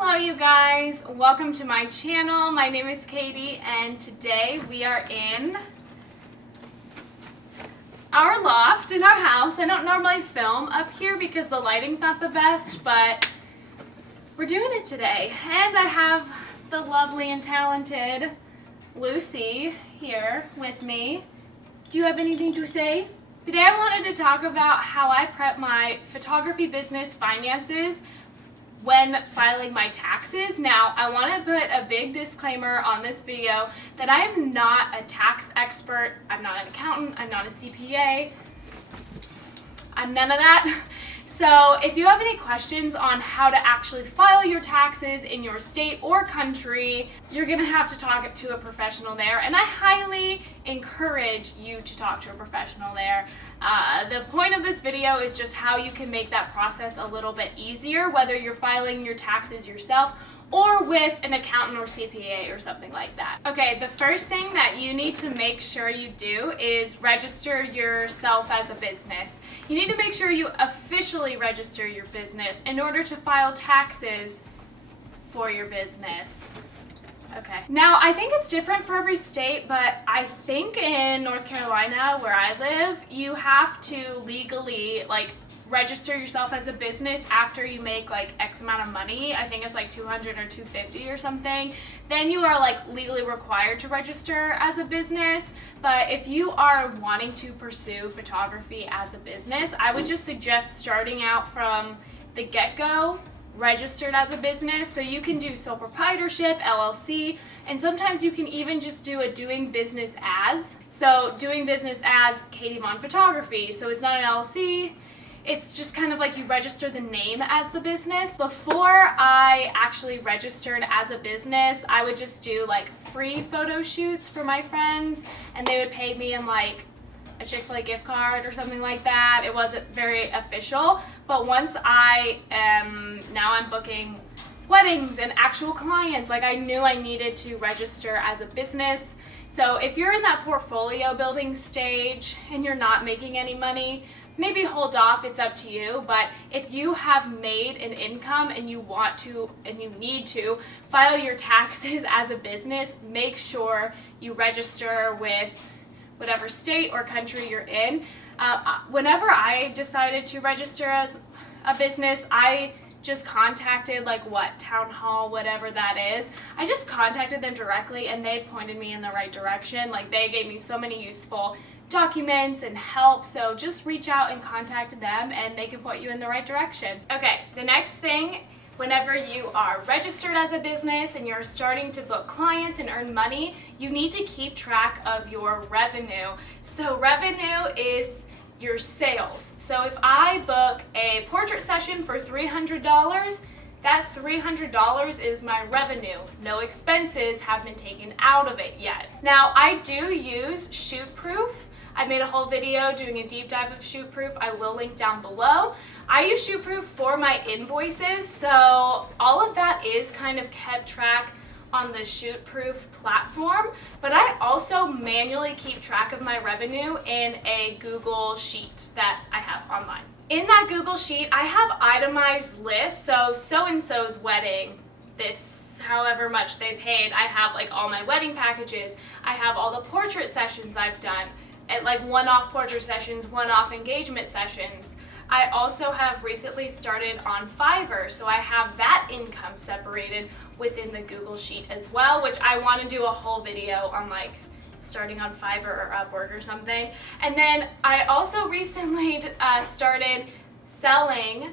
Hello you guys, welcome to my channel. My name is Katie and today we are in our loft in our house. I don't normally film up here because the lighting's not the best, but we're doing it today. And I have the lovely and talented Lucy here with me. Do you have anything to say? Today I wanted to talk about how I prep my photography business finances when filing my taxes. Now, I want to put a big disclaimer on this video that I am not a tax expert. I'm not an accountant. I'm not a CPA. I'm none of that. So if you have any questions on how to actually file your taxes in your state or country, you're going to have to talk to a professional there, and I highly encourage you to talk to a professional there. The point of this video is just how you can make that process a little bit easier, whether you're filing your taxes yourself or with an accountant or CPA or something like that. Okay, the first thing that you need to make sure you do is register yourself as a business. You need to make sure you officially register your business in order to file taxes for your business. Okay. Now, I think it's different for every state, but I think in North Carolina, where I live, you have to legally, register yourself as a business after you make X amount of money. I think it's like 200 or 250 or something. Then you are legally required to register as a business. But if you are wanting to pursue photography as a business, I would just suggest starting out from the get-go registered as a business. So you can do sole proprietorship, LLC, and sometimes you can even just do a doing business as. So doing business as Katie Mon Photography. So it's not an LLC. It's just kind of like you register the name as the business. Before I actually registered as a business, I would just do free photo shoots for my friends, and they would pay me in a Chick-fil-A gift card or something like that. It wasn't very official, but once now I'm booking weddings and actual clients, I knew I needed to register as a business. So if you're in that portfolio building stage and you're not making any money, maybe hold off, it's up to you. But if you have made an income and you want to and you need to file your taxes as a business, make sure you register with whatever state or country you're in. Whenever I decided to register as a business, I just contacted town hall, whatever that is. I just contacted them directly and they pointed me in the right direction. They gave me so many useful documents and help, so just reach out and contact them and they can point you in the right direction. Okay, the next thing, whenever you are registered as a business and you're starting to book clients and earn money, you need to keep track of your revenue. So revenue is your sales. So if I book a portrait session for $300, that $300 is my revenue. No expenses have been taken out of it yet. Now, I do use ShootProof. I made a whole video doing a deep dive of ShootProof. I will link down below. I use ShootProof for my invoices, so all of that is kind of kept track on the ShootProof platform, but I also manually keep track of my revenue in a Google Sheet that I have online. In that Google Sheet, I have itemized lists, so-and-so's wedding, this however much they paid. I have all my wedding packages. I have all the portrait sessions I've done, and one-off portrait sessions, one-off engagement sessions. I also have recently started on Fiverr, so I have that income separated within the Google Sheet as well, which I want to do a whole video on starting on Fiverr or Upwork or something. And then I also recently started selling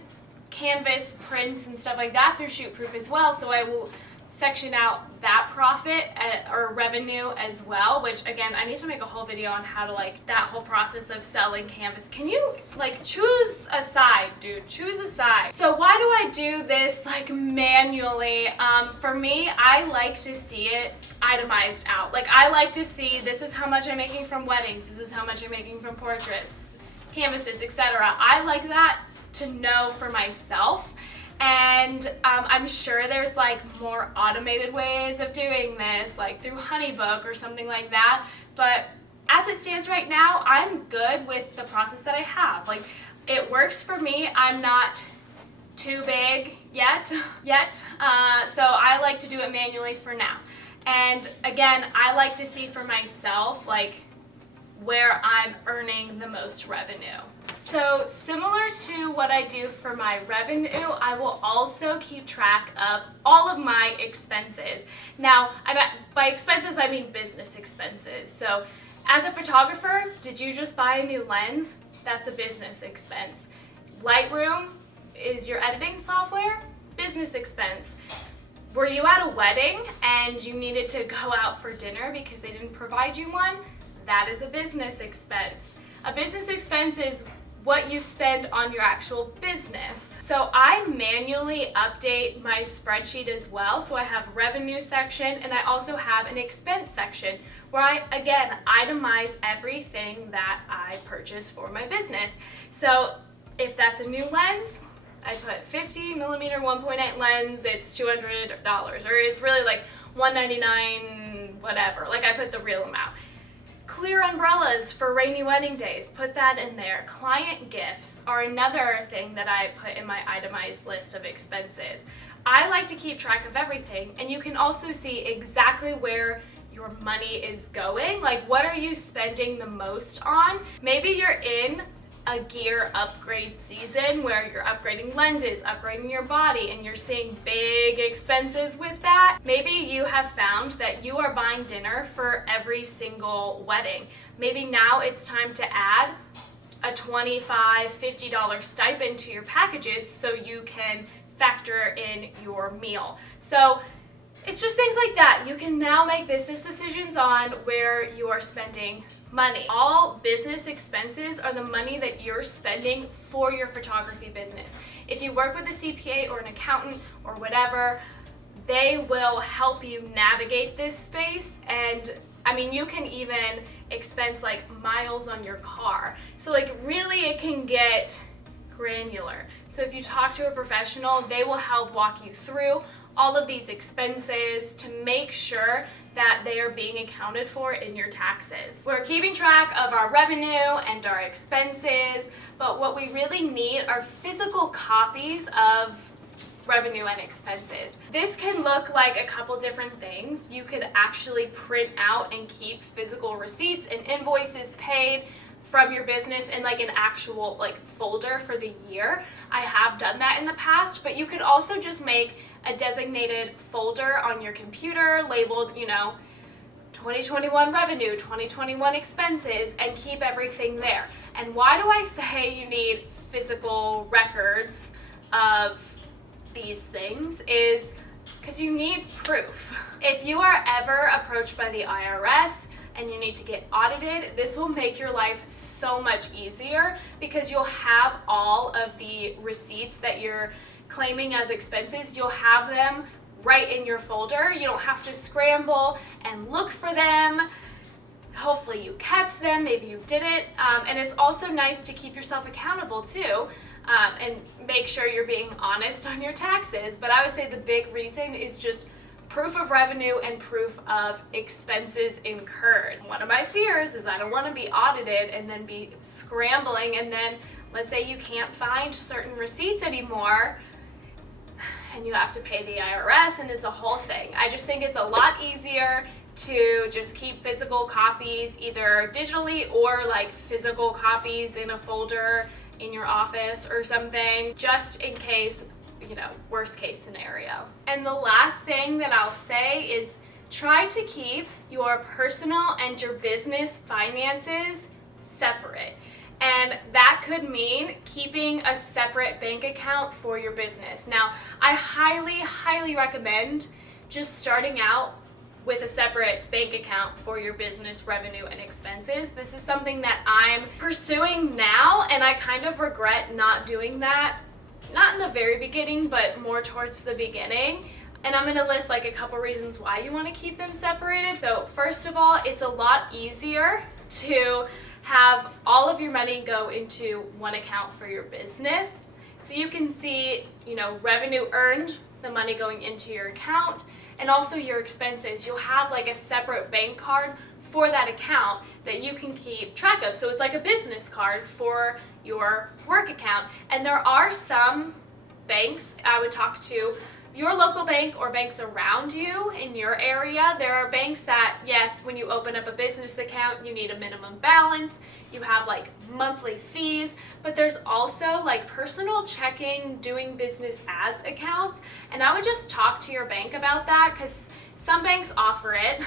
canvas prints and stuff like that through ShootProof as well, so I will section out that profit or revenue as well, which again, I need to make a whole video on how to that whole process of selling canvas. Can you choose a side, dude, choose a side. So why do I do this manually? For me, I like to see it itemized out. I like to see, this is how much I'm making from weddings, this is how much I'm making from portraits, canvases, etc. I like that to know for myself. And I'm sure there's more automated ways of doing this, through Honeybook or something like that. But as it stands right now, I'm good with the process that I have. It works for me. I'm not too big, yet. So I like to do it manually for now. And again, I like to see for myself, like, where I'm earning the most revenue. So similar to what I do for my revenue, I will also keep track of all of my expenses. Now, by expenses, I mean business expenses. So as a photographer, did you just buy a new lens? That's a business expense. Lightroom is your editing software, business expense. Were you at a wedding and you needed to go out for dinner because they didn't provide you one? That is a business expense. A business expense is what you spend on your actual business. So I manually update my spreadsheet as well. So I have revenue section and I also have an expense section where I, again, itemize everything that I purchase for my business. So if that's a new lens, I put 50 millimeter 1.8 lens, it's $200, or it's really like $199, whatever. Like I put the real amount. Clear umbrellas for rainy wedding days, put that in there. Client gifts are another thing that I put in my itemized list of expenses. I like to keep track of everything, and you can also see exactly where your money is going. Like, what are you spending the most on? Maybe you're in a gear upgrade season where you're upgrading lenses, upgrading your body, and you're seeing big expenses with that. Maybe you have found that you are buying dinner for every single wedding. Maybe now it's time to add a $25, $50 stipend to your packages so you can factor in your meal. So it's just things like that. You can now make business decisions on where you are spending money. All business expenses are the money that you're spending for your photography business. If you work with a CPA or an accountant or whatever, they will help you navigate this space. And I mean, you can even expense like miles on your car. So like really it can get granular. So if you talk to a professional, they will help walk you through all of these expenses to make sure that they are being accounted for in your taxes. We're keeping track of our revenue and our expenses, but what we really need are physical copies of revenue and expenses. This can look like a couple different things. You could actually print out and keep physical receipts and invoices paid from your business in like an actual like folder for the year. I have done that in the past, but you could also just make a designated folder on your computer labeled, 2021 revenue, 2021 expenses, and keep everything there. And why do I say you need physical records of these things is because you need proof. If you are ever approached by the IRS and you need to get audited, this will make your life so much easier because you'll have all of the receipts that you're claiming as expenses. You'll have them right in your folder. You don't have to scramble and look for them. Hopefully you kept them, maybe you didn't. And it's also nice to keep yourself accountable too, and make sure you're being honest on your taxes. But I would say the big reason is just proof of revenue and proof of expenses incurred. One of my fears is I don't want to be audited and then be scrambling, and then let's say you can't find certain receipts anymore and you have to pay the IRS, and it's a whole thing. I just think it's a lot easier to just keep physical copies either digitally or like physical copies in a folder in your office or something, just in case, worst case scenario. And the last thing that I'll say is try to keep your personal and your business finances separate. And that could mean keeping a separate bank account for your business. Now, I highly, highly recommend just starting out with a separate bank account for your business revenue and expenses. This is something that I'm pursuing now, and I kind of regret not doing that. Not in the very beginning, but more towards the beginning. And I'm gonna list like a couple reasons why you wanna keep them separated. So first of all, it's a lot easier to have all of your money go into one account for your business. So you can see, revenue earned, the money going into your account, and also your expenses. You'll have like a separate bank card for that account that you can keep track of. So it's like a business card for your work account. And there are some banks, I would talk to your local bank or banks around you in your area. There are banks that, yes, when you open up a business account, you need a minimum balance. You have like monthly fees, but there's also like personal checking, doing business as accounts. And I would just talk to your bank about that because some banks offer it.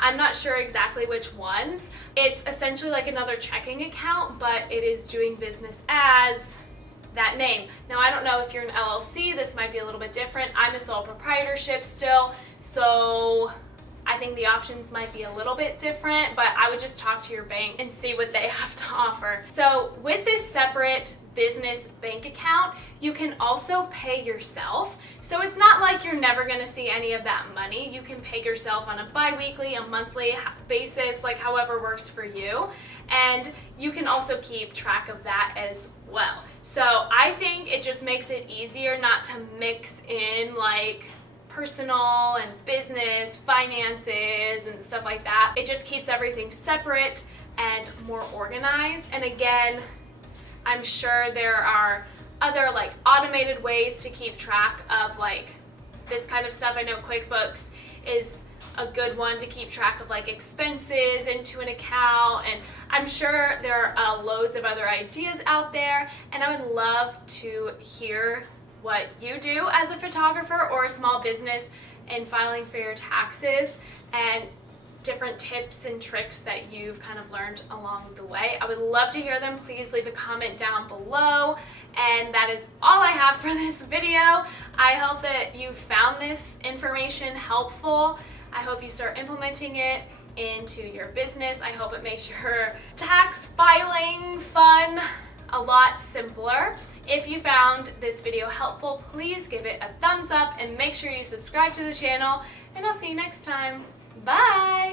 I'm not sure exactly which ones. It's essentially like another checking account, but it is doing business as that name. Now, I don't know if you're an LLC, this might be a little bit different. I'm a sole proprietorship still, so I think the options might be a little bit different, but I would just talk to your bank and see what they have to offer. So with this separate business bank account, you can also pay yourself. So it's not like you're never gonna see any of that money. You can pay yourself on a bi-weekly, a monthly basis, like however works for you. And you can also keep track of that as well. So I think it just makes it easier not to mix in like personal and business, finances and stuff like that. It just keeps everything separate and more organized. And again, I'm sure there are other like automated ways to keep track of like this kind of stuff. I know QuickBooks is a good one to keep track of like expenses into an account, and I'm sure there are loads of other ideas out there, and I would love to hear what you do as a photographer or a small business in filing for your taxes and different tips and tricks that you've kind of learned along the way. I would love to hear them. Please leave a comment down below. And that is all I have for this video. I hope that you found this information helpful. I hope you start implementing it into your business. I hope it makes your tax filing fun a lot simpler. If you found this video helpful, please give it a thumbs up and make sure you subscribe to the channel, and I'll see you next time. Bye!